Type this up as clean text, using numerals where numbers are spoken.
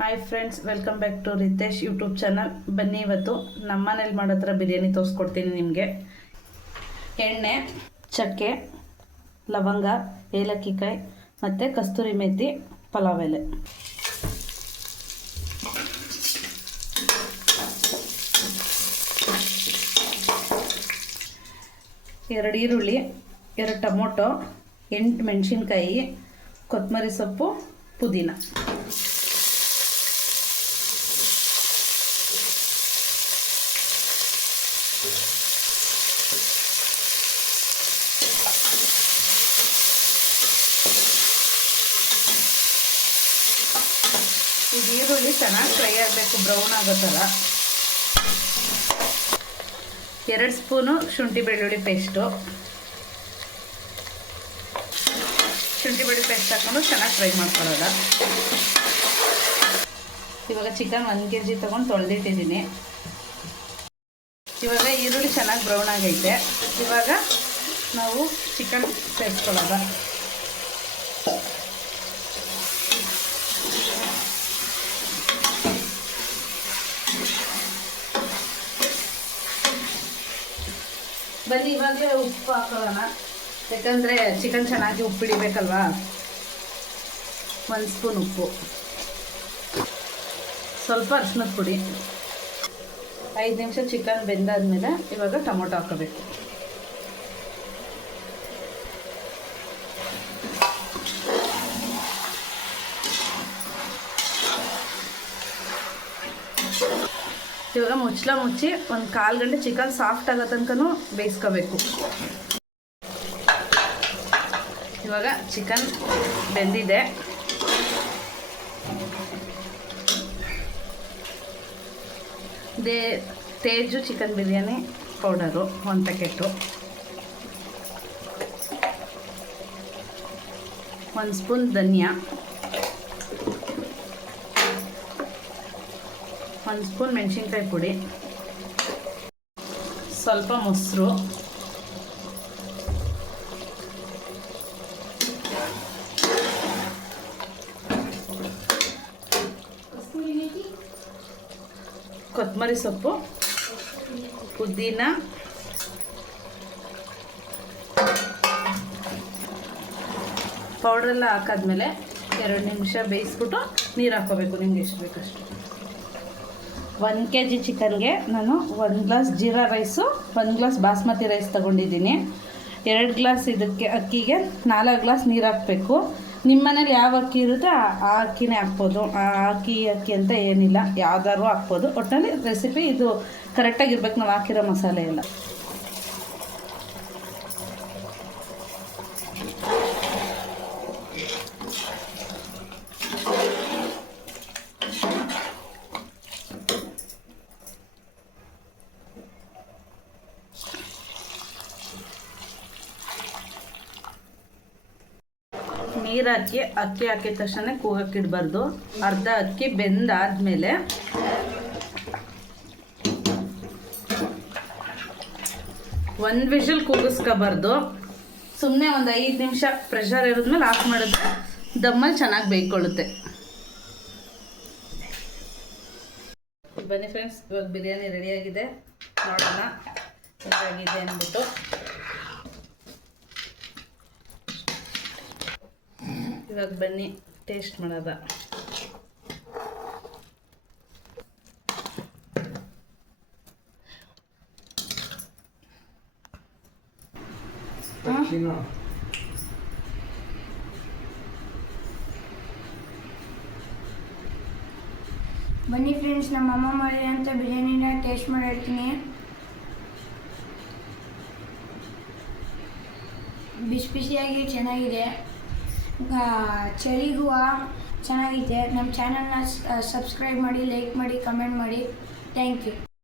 Hi friends, welcome back to Ritesh YouTube channel. ಬನ್ನಿ, ಇವತ್ತು ನಮ್ಮ ಮನೇಲಿ ಮಾಡೋ ಥರ ಬಿರಿಯಾನಿ ತೋರಿಸ್ಕೊಡ್ತೀನಿ ನಿಮಗೆ. ಎಣ್ಣೆ, ಚಕ್ಕೆ, ಲವಂಗ, ಏಲಕ್ಕಿ ಕಾಯಿ ಮತ್ತು ಕಸ್ತೂರಿ ಮೆಥಿ, ಪಲಾವ್ ಎಲೆ. ಎರಡು ಈರುಳ್ಳಿ, 2 ಟೊಮೊಟೊ, 8 ಮೆಣಸಿನ್ಕಾಯಿ, ಕೊತ್ತಂಬರಿ ಸೊಪ್ಪು, ಪುದೀನ. ಇದು ಈರುಳ್ಳಿ ಚೆನ್ನಾಗಿ ಫ್ರೈ ಆಗಬೇಕು, ಬ್ರೌನ್ ಆಗೋ ಥರ. 2 ಸ್ಪೂನು ಶುಂಠಿ ಬೆಳ್ಳುಳ್ಳಿ ಪೇಸ್ಟು. ಶುಂಠಿ ಬೆಳ್ಳುಳ್ಳಿ ಪೇಸ್ಟ್ ಹಾಕ್ಕೊಂಡು ಚೆನ್ನಾಗಿ ಫ್ರೈ ಮಾಡ್ಕೊಳ್ಳೋದ. ಇವಾಗ ಚಿಕನ್ 1 kg ತೊಗೊಂಡು ತೊಳೆದಿಟ್ಟಿದ್ದೀನಿ. ಇವಾಗ ಈರುಳ್ಳಿ ಚೆನ್ನಾಗಿ ಬ್ರೌನ್ ಆಗೈತೆ. ಇವಾಗ ನಾವು ಚಿಕನ್ ಸೇರಿಸ್ಕೊಳ್ಳೋದ. ಬನ್ನಿ ಇವಾಗಲೇ ಉಪ್ಪು ಹಾಕೊಳ್ಳೋಣ, ಯಾಕಂದರೆ ಚಿಕನ್ ಚೆನ್ನಾಗಿ ಉಪ್ಪು ಹಿಡಿಬೇಕಲ್ವಾ. 1 ಸ್ಪೂನ್ ಉಪ್ಪು, ಸ್ವಲ್ಪ ಅರಿಶಿನದ ಪುಡಿ. 5 ನಿಮಿಷ ಚಿಕನ್ ಬೆಂದಾದ್ಮೇಲೆ ಇವಾಗ ಟೊಮೊಟೊ ಹಾಕೋಬೇಕು. ಇವಾಗ ಮುಚ್ಚಿ 1/4 ಗಂಟೆ ಚಿಕನ್ ಸಾಫ್ಟ್ ಆಗೋ ತನಕನೂ ಬೇಯಿಸ್ಕೋಬೇಕು. ಇವಾಗ ಚಿಕನ್ ಬೆಂದಿದೆ. Teju chicken biryani powder 1 packet, 1 spoon ಧನಿಯಾ, 1 ಸ್ಪೂನ್ ಮೆಣಸಿನ್ಕಾಯಿ ಪುಡಿ, ಸ್ವಲ್ಪ ಮೊಸರು, ಕೊತ್ತಂಬರಿ ಸೊಪ್ಪು, ಪುದೀನ, ಪೌಡ್ರೆಲ್ಲ ಹಾಕಾದ್ಮೇಲೆ 2 ನಿಮಿಷ ಬೇಯಿಸ್ಬಿಟ್ಟು ನೀರು ಹಾಕೋಬೇಕು, ನಿಮ್ಗೆ ಎಷ್ಟು ಬೇಕಷ್ಟು. 1 kg ಚಿಕನ್ಗೆ ನಾನು 1 glass jeera rice, 1 glass basmati rice ತೊಗೊಂಡಿದ್ದೀನಿ. 2 ಗ್ಲಾಸ್ ಇದಕ್ಕೆ ಅಕ್ಕಿಗೆ 4 ಗ್ಲಾಸ್ ನೀರು ಹಾಕಬೇಕು. ನಿಮ್ಮ ಮನೇಲಿ ಯಾವ ಅಕ್ಕಿ ಇರುತ್ತೆ ಆ ಅಕ್ಕಿನೇ ಹಾಕ್ಬೋದು. ಆ ಅಕ್ಕಿ ಅಂತ ಏನಿಲ್ಲ, ಯಾವ್ದಾದ್ರು ಹಾಕ್ಬೋದು. ಒಟ್ಟಿನಲ್ಲಿ ರೆಸಿಪಿ ಇದು ಕರೆಕ್ಟಾಗಿರ್ಬೇಕು, ನಾವು ಹಾಕಿರೋ ಮಸಾಲೆ ಎಲ್ಲ. ನೀರು ಹಾಕಿ ಅಕ್ಕಿ ಹಾಕಿದ ತಕ್ಷಣ ಕೂಗಕ್ಕಿಡಬಾರ್ದು. ಅರ್ಧ ಅಕ್ಕಿ ಬೆಂದಾದ್ಮೇಲೆ ಒಂದು ವಿಷಲ್ ಕೂಗಿಸ್ಕೋಬಾರ್ದು. ಸುಮ್ಮನೆ ಒಂದು 5 ನಿಮಿಷ ಪ್ರೆಷರ್ ಇರೋದ್ಮೇಲೆ ಆಫ್ ಮಾಡಿದ್ರೆ ದಮ್ಮಲ್ಲಿ ಚೆನ್ನಾಗಿ ಬೇಯ್ಕೊಳ್ಳುತ್ತೆ. ಬನ್ನಿ ಫ್ರೆಂಡ್ಸ್, ಇವಾಗ ಬಿರಿಯಾನಿ ರೆಡಿಯಾಗಿದೆ, ನೋಡೋಣ ಹೇಗಾಗಿದೆ ಅಂದ್ಬಿಟ್ಟು. ಇವಾಗ ಬನ್ನಿ ಟೇಸ್ಟ್ ಮಾಡೋದ. ಬನ್ನಿ ಫ್ರೆಂಡ್ಸ್, ನಮ್ಮ ಅಮ್ಮ ಮಾಡಿರೋಂಥ ಬಿರಿಯಾನಿನ ಟೇಸ್ಟ್ ಮಾಡಿ ಹೇಳ್ತೀನಿ. ಬಿಸಿ ಬಿಸಿಯಾಗಿ ಚೆನ್ನಾಗಿದೆ, ಚಳಿಗೂ ಚೆನ್ನಾಗಿದೆ. ನಮ್ಮ ಚಾನಲ್ನ ಸಬ್ಸ್ಕ್ರೈಬ್ ಮಾಡಿ, ಲೈಕ್ ಮಾಡಿ, ಕಮೆಂಟ್ ಮಾಡಿ. Thank you.